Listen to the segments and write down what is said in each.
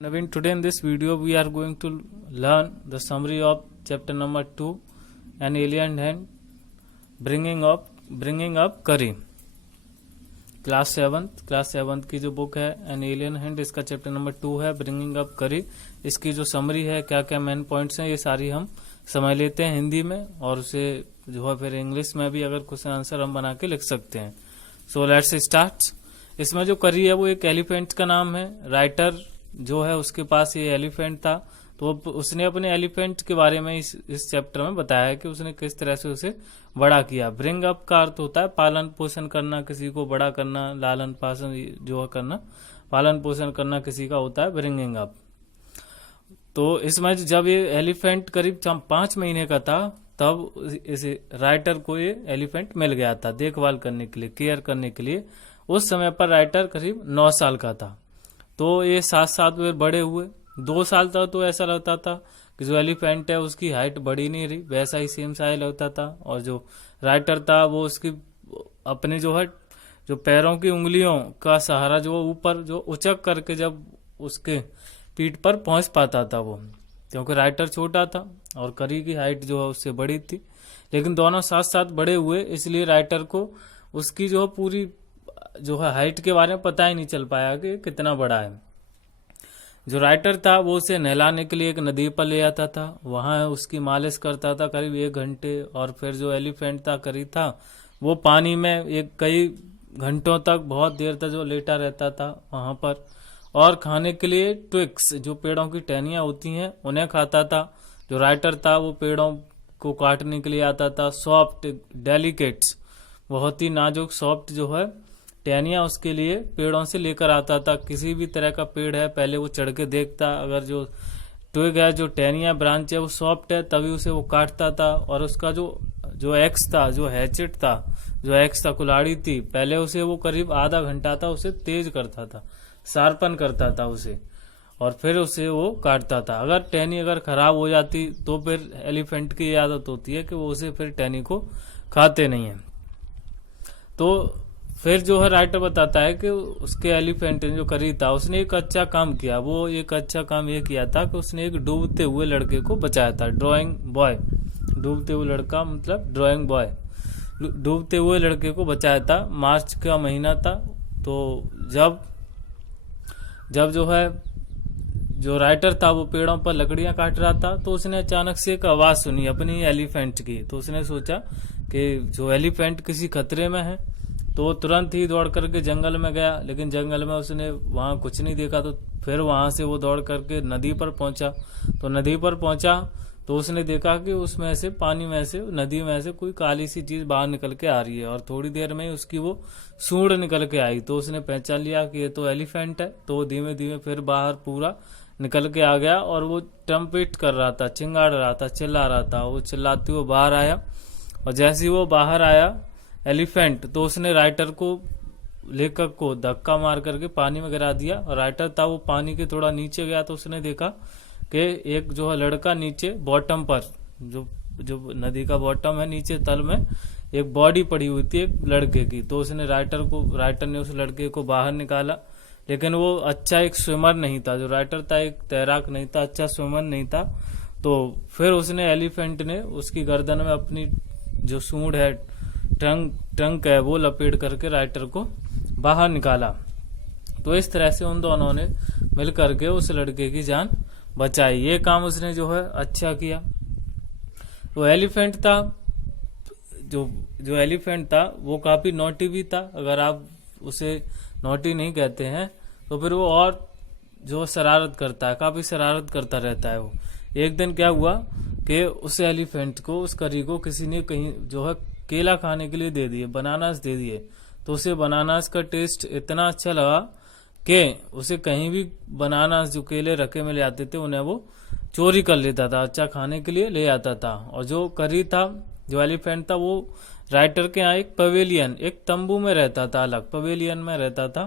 Naveen, today in this video we are going to learn the summary of chapter number 2, an alien hand, bringing up curry. Class seventh की जो book है an alien hand, इसका chapter number 2 है bringing up करी। इसकी जो summary है, क्या क्या मेन पॉइंट्स हैं, ये सारी हम समझ लेते हैं हिंदी में, और उसे जो है फिर इंग्लिश में भी अगर क्वेश्चन आंसर हम बना के लिख सकते हैं। So let's start. इसमें जो करी है वो एक एलिफेंट का नाम है। राइटर जो है उसके पास ये एलिफेंट था, तो उसने अपने एलिफेंट के बारे में इस चैप्टर में बताया है कि उसने किस तरह से उसे बड़ा किया। ब्रिंग अप का अर्थ होता है पालन पोषण करना, किसी को बड़ा करना, लालन पालन जो है करना, पालन पोषण करना किसी का होता है ब्रिंगिंग अप। तो इसमें जब ये एलिफेंट करीब 5 महीने का था, तब इस राइटर को ये एलिफेंट मिल गया था देखभाल करने के लिए, केयर करने के लिए। उस समय पर राइटर करीब 9 साल का था। तो ये 7 में बड़े हुए। 2 साल तक तो ऐसा लगता था कि जो एलिफेंट है उसकी हाइट बढ़ी नहीं रही, वैसा ही सेम साइज लगता था। और जो राइटर था वो उसकी अपने जो है जो पैरों की उंगलियों का सहारा जो ऊपर जो उचक करके जब उसके पीठ पर पहुंच पाता था वो, क्योंकि राइटर छोटा था और करी की हाइट जो है उससे बड़ी थी। लेकिन दोनों साथ साथ बड़े हुए, इसलिए राइटर को उसकी जो पूरी जो है हाइट के बारे में पता ही नहीं चल पाया कि कितना बड़ा है। जो राइटर था वो उसे नहलाने के लिए एक नदी पर ले आता था, वहां उसकी मालिश करता था करीब 1 घंटे। और फिर जो एलिफेंट था करी था, वो पानी में कई घंटों तक बहुत देर तक जो लेटा रहता था वहां पर। और खाने के लिए ट्विक्स, जो पेड़ों की टहनियां होती हैं, उन्हें खाता था। जो राइटर था वो पेड़ों को काटने के लिए आता था। सॉफ्ट डेलिकेट्स, बहुत ही नाजुक सॉफ्ट जो है टहनियां उसके लिए पेड़ों से लेकर आता था। किसी भी तरह का पेड़ है पहले वो चढ़ के देखता, अगर जो ट्विग है, जो टहनियां ब्रांच है वो सॉफ्ट है, तभी उसे वो काटता था। और उसका जो एक्स था, जो हैचेट था, जो एक्स था, कुल्हाड़ी थी, पहले उसे वो करीब आधा घंटा था उसे तेज करता था, शार्पन करता था उसे, और फिर उसे वो काटता था। अगर टहनी अगर खराब हो जाती तो फिर एलिफेंट की आदत होती है कि वो उसे फिर टहनी को खाते नहीं है। तो फिर जो है राइटर बताता है कि उसके एलिफेंट ने जो करी था, उसने एक अच्छा काम किया। वो एक अच्छा काम ये किया था कि उसने एक डूबते हुए लड़के को बचाया था। ड्राइंग बॉय, डूबते हुए लड़का मतलब ड्राइंग बॉय, डूबते हुए लड़के को बचाया था। मार्च का महीना था। तो जब जो है जो राइटर था वो पेड़ों पर लकड़ियां काट रहा था, तो उसने अचानक से एक आवाज सुनी अपनी एलिफेंट की। तो उसने सोचा कि जो एलिफेंट किसी खतरे में है, तो तुरंत ही दौड़ करके जंगल में गया। लेकिन जंगल में उसने वहां कुछ नहीं देखा। तो फिर वहां से वो दौड़ करके नदी पर पहुंचा। तो नदी पर पहुंचा तो उसने देखा कि उसमें से पानी में से, नदी में से कोई काली सी चीज बाहर निकल के आ रही है, और थोड़ी देर में ही उसकी वो सूंड निकल के आई। तो उसने पहचान लिया कि ये तो एलिफेंट है। तो धीमे धीमे फिर बाहर पूरा निकल के आ गया, और वो ट्रम्पेट कर रहा था, चिंगाड़ रहा था, चिल्ला रहा था। वो चिल्लाते हुए बाहर आया, और जैसे ही वो बाहर आया एलिफेंट, तो उसने राइटर को, लेखक को धक्का मार करके पानी में गिरा दिया। और राइटर था वो पानी के थोड़ा नीचे गया, तो उसने देखा कि एक जो है लड़का नीचे बॉटम पर, जो नदी का बॉटम है, नीचे तल में एक बॉडी पड़ी हुई थी एक लड़के की। तो उसने राइटर ने उस लड़के को बाहर निकाला। लेकिन वो अच्छा एक स्विमर नहीं था, जो राइटर था एक तैराक नहीं था, अच्छा स्विमर नहीं था। तो फिर उसने एलिफेंट ने उसकी गर्दन में अपनी जो सूंड है, ट्रंक है, वो लपेट करके राइटर को बाहर निकाला। तो इस तरह से उन दोनों ने मिल करके उस लड़के की जान बचाई। ये काम उसने जो है अच्छा किया। तो एलिफेंट था, जो एलिफेंट था वो काफी नोटी भी था। अगर आप उसे नोटी नहीं कहते हैं तो फिर वो और जो शरारत करता है, काफी शरारत करता रहता है वो। एक दिन क्या हुआ कि उस एलिफेंट को, उस करी को किसी ने कहीं जो है केला खाने के लिए दे दिए, बनानास दे दिए। तो उसे बनानास का टेस्ट इतना अच्छा लगा कि उसे कहीं भी बनानास, जो केले रखे में ले आते थे, उन्हें वो चोरी कर लेता था, अच्छा खाने के लिए ले आता था। और जो करी था, जो एलिफेंट था, वो राइटर के यहाँ एक पवेलियन, एक तंबू में रहता था, अलग पवेलियन में रहता था।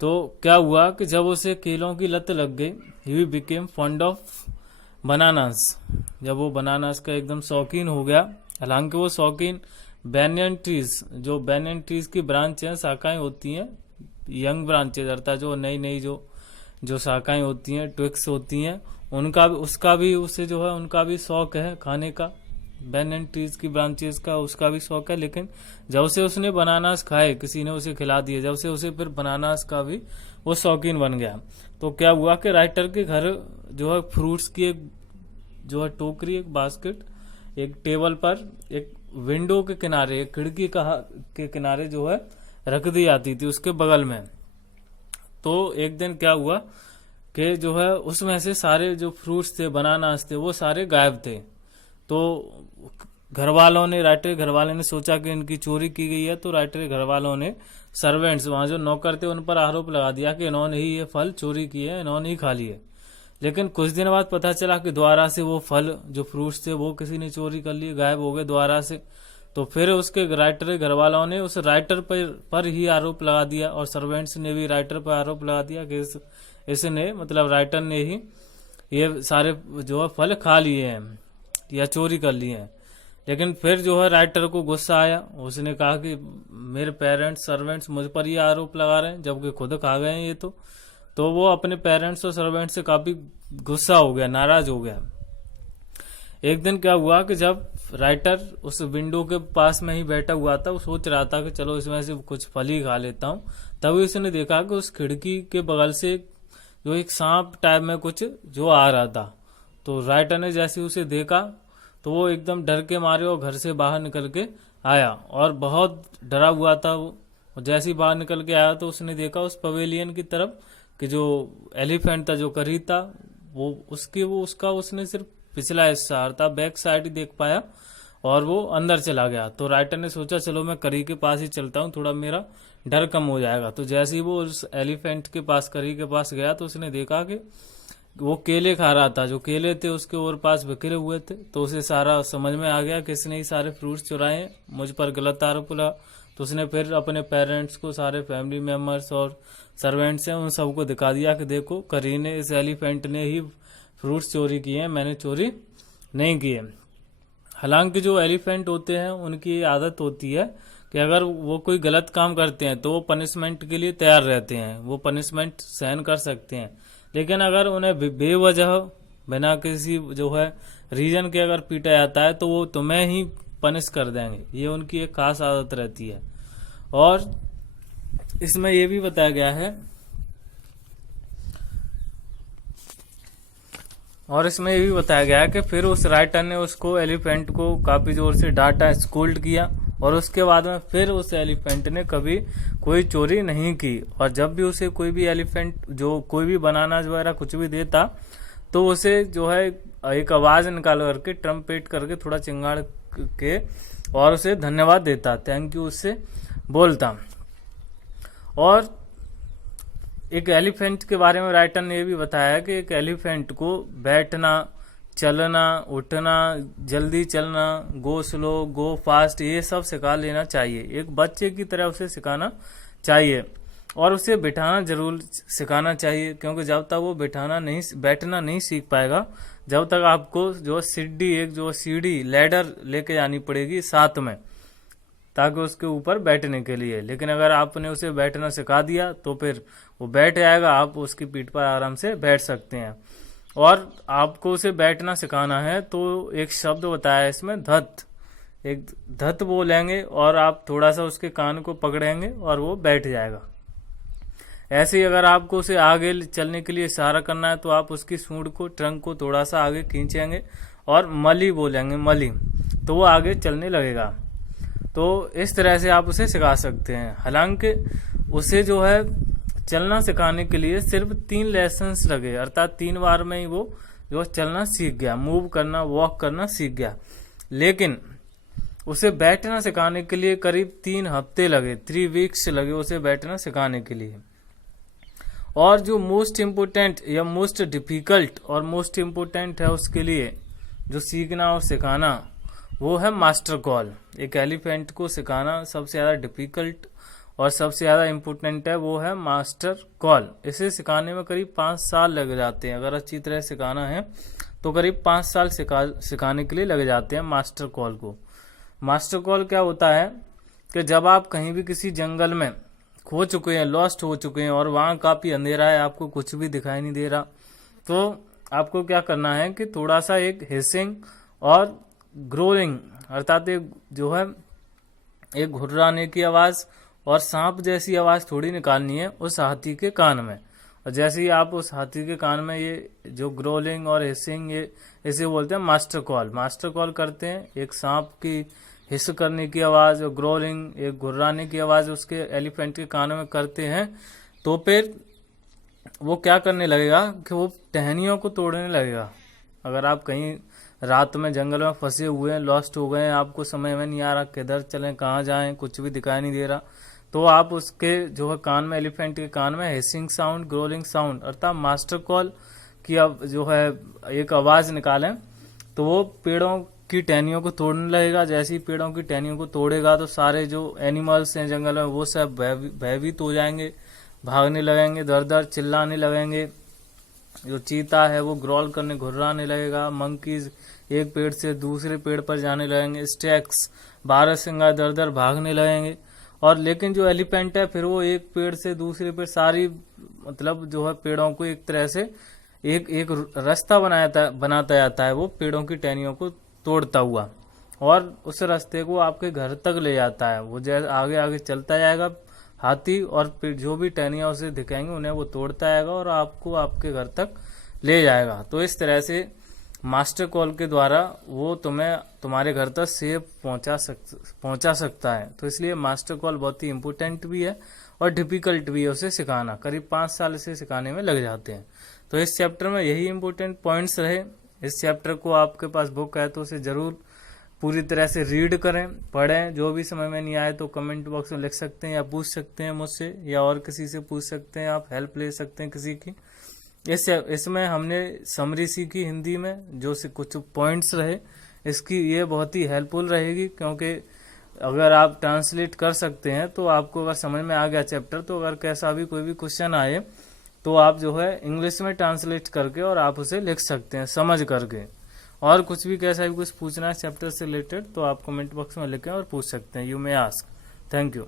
तो क्या हुआ कि जब उसे केलों की लत लग गई, he became fond of bananas. जब वो बनानास का एकदम शौकीन हो गया, हालांकि वो शौकीन बैनियन ट्रीज, जो बैनियन ट्रीज की ब्रांच है, शाखाएं होती हैं, यंग ब्रांचेज, अर्थात जो नई नई जो जो शाखाएं होती हैं, ट्विक्स होती हैं, उनका उसका भी उसे जो है उनका भी शौक है खाने का, बैनन ट्रीज की ब्रांचेस का उसका भी शौक है। लेकिन जब से उसने बनानास खाए, किसी ने उसे खिला दिए, जब से उसे फिर बनानास का भी वो शौकीन बन गया। तो क्या हुआ कि राइटर के घर जो है फ्रूट्स की एक जो है टोकरी, एक बास्केट एक टेबल पर एक विंडो के किनारे, एक खिड़की के किनारे जो है रख दी जाती थी उसके बगल में। तो एक दिन क्या हुआ कि जो है उसमें से सारे जो फ्रूट्स थे, बनानास थे, वो सारे गायब थे। तो घर वालों ने, राइटर घर वालों ने सोचा कि इनकी चोरी की गई है। तो राइटर घर वालों ने सर्वेंट्स, वहां जो नौकर थे, उन पर आरोप लगा दिया कि इन्होंने ही ये फल चोरी किए, इन्होंने ही खा लिए। लेकिन कुछ दिन बाद पता चला कि दोबारा से वो फल जो फ्रूट्स थे वो किसी ने चोरी कर लिए, गायब हो गए दोबारा से। तो फिर उसके राइटर घर वालों ने उस राइटर पर ही आरोप लगा दिया, और सर्वेंट्स ने भी राइटर पर आरोप लगा दिया कि इसने मतलब राइटर ने ही ये सारे जो है फल खा लिए हैं या चोरी कर लिए हैं। लेकिन फिर जो है राइटर को गुस्सा आया, उसने कहा कि मेरे पेरेंट्स सर्वेंट्स मुझ पर ही आरोप लगा रहे हैं जबकि खुद खा गए हैं ये तो वो अपने पेरेंट्स और सर्वेंट्स से काफी गुस्सा हो गया, नाराज हो गया। एक दिन क्या हुआ कि जब राइटर उस विंडो के पास में ही बैठा हुआ था, वो सोच रहा था कि चलो इसमें से कुछ फल ही खा लेता हूं, तभी उसने देखा कि उस खिड़की के बगल से जो एक सांप टाइप में कुछ जो आ रहा था। तो राइटर ने जैसे उसे देखा तो वो एकदम डर के मारे और घर से बाहर निकल के आया, और बहुत डरा हुआ था वो। जैसे ही बाहर निकल के आया तो उसने देखा उस पवेलियन की तरफ कि जो एलिफेंट था, जो करी था, उसका उसने सिर्फ पिछला हिस्सा था, बैक साइड ही देख पाया, और वो अंदर चला गया। तो राइटर ने सोचा चलो मैं करी के पास ही चलता हूँ, थोड़ा मेरा डर कम हो जाएगा। तो जैसे ही वो उस एलिफेंट के पास, करी के पास गया, तो उसने देखा कि वो केले खा रहा था, जो केले थे उसके और पास बिखरे हुए थे। तो उसे सारा समझ में आ गया कि इसने ही सारे फ्रूट्स चुराए, मुझ पर गलत आरोप लगा। तो उसने फिर अपने पेरेंट्स को, सारे फैमिली मेंबर्स और सर्वेंट्स हैं, उन सबको दिखा दिया कि देखो करी ने, इस एलिफेंट ने ही फ्रूट्स चोरी किए हैं, मैंने चोरी नहीं की है। हालांकि जो एलिफेंट होते हैं उनकी आदत होती है कि अगर वो कोई गलत काम करते हैं तो वो पनिशमेंट के लिए तैयार रहते हैं, वो पनिशमेंट सहन कर सकते हैं। लेकिन अगर उन्हें बेवजह बिना किसी जो है रीजन के अगर पीटा जाता है तो वो तुम्हें ही पनिश कर देंगे, ये उनकी एक खास आदत रहती है। और इसमें ये भी बताया गया है, कि फिर उस राइटर ने उसको, एलिफेंट को काफी जोर से डांटा, स्कोल्ड किया, और उसके बाद में फिर उस एलिफेंट ने कभी कोई चोरी नहीं की। और जब भी उसे कोई भी एलिफेंट जो कोई भी बनाना वगैरह कुछ भी देता तो उसे जो है एक आवाज निकाल करके, ट्रम्पेट करके, थोड़ा चिंगाड़ के, और उसे धन्यवाद देता, थैंक यू उससे बोलता। और एक एलिफेंट के बारे में राइटर ने यह भी बताया कि एक एलिफेंट को बैठना, चलना, उठना, जल्दी चलना, गो स्लो, गो फास्ट, ये सब सिखा लेना चाहिए। एक बच्चे की तरह उसे सिखाना चाहिए, और उसे बिठाना जरूर सिखाना चाहिए, क्योंकि जब तक वो बैठना नहीं सीख पाएगा, जब तक आपको जो सीढ़ी लैडर लेके जानी पड़ेगी साथ में, ताकि उसके ऊपर बैठने के लिए। लेकिन अगर आपने उसे बैठना सिखा दिया तो फिर वो बैठ जाएगा, आप उसकी पीठ पर आराम से बैठ सकते हैं। और आपको उसे बैठना सिखाना है तो एक शब्द बताया इसमें, धत, एक धत बोलेंगे और आप थोड़ा सा उसके कान को पकड़ेंगे और वो बैठ जाएगा। ऐसे ही अगर आपको उसे आगे चलने के लिए इशारा करना है तो आप उसकी सूंड को, ट्रंक को थोड़ा सा आगे खींचेंगे और मली बोलेंगे, मली, तो वो आगे चलने लगेगा। तो इस तरह से आप उसे सिखा सकते हैं। हालांकि उसे जो है चलना सिखाने के लिए सिर्फ 3 लेसन्स लगे, अर्थात 3 बार में ही वो जो चलना सीख गया, मूव करना, वॉक करना सीख गया। लेकिन उसे बैठना सिखाने के लिए करीब 3 हफ्ते लगे, 3 वीक्स लगे उसे बैठना सिखाने के लिए। और जो मोस्ट इम्पोर्टेंट या मोस्ट डिफिकल्ट और मोस्ट इम्पोर्टेंट है उसके लिए जो सीखना और सिखाना, वो है मास्टर कॉल। एक एलिफेंट को सिखाना सबसे ज्यादा डिफिकल्ट और सबसे ज्यादा इम्पोर्टेंट है, वो है मास्टर कॉल। इसे सिखाने में करीब 5 साल लग जाते हैं। अगर अच्छी तरह सिखाना है तो करीब 5 साल सिखाने के लिए लग जाते हैं मास्टर कॉल को। मास्टर कॉल क्या होता है कि जब आप कहीं भी किसी जंगल में खो चुके हैं, लॉस्ट हो चुके हैं और वहां काफी अंधेरा है, आपको कुछ भी दिखाई नहीं दे रहा, तो आपको क्या करना है कि थोड़ा सा एक हिसिंग और ग्रोलिंग अर्थात एक जो है एक घुर्राने की आवाज और सांप जैसी आवाज थोड़ी निकालनी है उस हाथी के कान में। और जैसे ही आप उस हाथी के कान में ये जो ग्रोलिंग और हिसिंग, ये इसे बोलते हैं मास्टर कॉल। मास्टर कॉल करते हैं, एक सांप की हिस करने की आवाज और ग्रोलिंग एक घुर्राने की आवाज उसके एलिफेंट के कान में करते हैं, तो फिर वो क्या करने लगेगा कि वो टहनियों को तोड़ने लगेगा। अगर आप कहीं रात में जंगल में फंसे हुए हैं, लॉस्ट हो गए हैं, आपको समझ में नहीं आ रहा किधर चलें कहाँ जाएं, कुछ भी दिखाई नहीं दे रहा, तो आप उसके जो है कान में, एलिफेंट के कान में हिसिंग साउंड, ग्रोलिंग साउंड अर्थात मास्टर कॉल की अब जो है एक आवाज निकालें, तो वो पेड़ों की टहनियों को तोड़ने लगेगा। जैसे ही पेड़ों की टहनियों को तोड़ेगा तो सारे जो एनिमल्स हैं जंगल में वो सब भयभीत हो जाएंगे, भागने लगेंगे, दर दर चिल्लाने लगेंगे। जो चीता है वो ग्रोल करने, घुर्राने लगेगा। मंकीज एक पेड़ से दूसरे पेड़ पर जाने लगेंगे। स्टैक्स, बारहसिंगा दर दर भागने लगेंगे। और लेकिन जो एलिफेंट है फिर वो एक पेड़ से दूसरे पेड़ सारी मतलब जो है पेड़ों को एक तरह से एक एक रास्ता बनाता जाता है, वो पेड़ों की टहनियों को तोड़ता हुआ, और उस रास्ते को आपके घर तक ले जाता है। वो जैसे आगे आगे चलता जाएगा हाथी, और जो भी टहनियां उसे दिखाएंगे उन्हें वो तोड़ता जाएगा और आपको आपके घर तक ले जाएगा। तो इस तरह से मास्टर कॉल के द्वारा वो तुम्हें तुम्हारे घर तक सेफ पहुंचा सकता है। तो इसलिए मास्टर कॉल बहुत ही इम्पोर्टेंट भी है और डिफिकल्ट भी है उसे सिखाना। करीब 5 साल इसे सिखाने में लग जाते हैं। तो इस चैप्टर में यही इम्पोर्टेंट पॉइंट्स रहे। इस चैप्टर को आपके पास बुक है तो उसे जरूर पूरी तरह से रीड करें, पढ़ें। जो भी समझ में नहीं आए तो कमेंट बॉक्स में लिख सकते हैं या पूछ सकते हैं मुझसे, या और किसी से पूछ सकते हैं, आप हेल्प ले सकते हैं किसी की। इसमें हमने समरी सीखी हिंदी में, जो से कुछ पॉइंट्स रहे, इसकी ये बहुत ही हेल्पफुल रहेगी, क्योंकि अगर आप ट्रांसलेट कर सकते हैं तो आपको अगर समझ में आ गया चैप्टर, तो अगर कैसा भी कोई भी क्वेश्चन आए तो आप जो है इंग्लिश में ट्रांसलेट करके और आप उसे लिख सकते हैं समझ करके। और कुछ भी कैसा भी कुछ पूछना है चैप्टर से रिलेटेड तो आप कमेंट बॉक्स में लिखें और पूछ सकते हैं। You may ask. Thank you.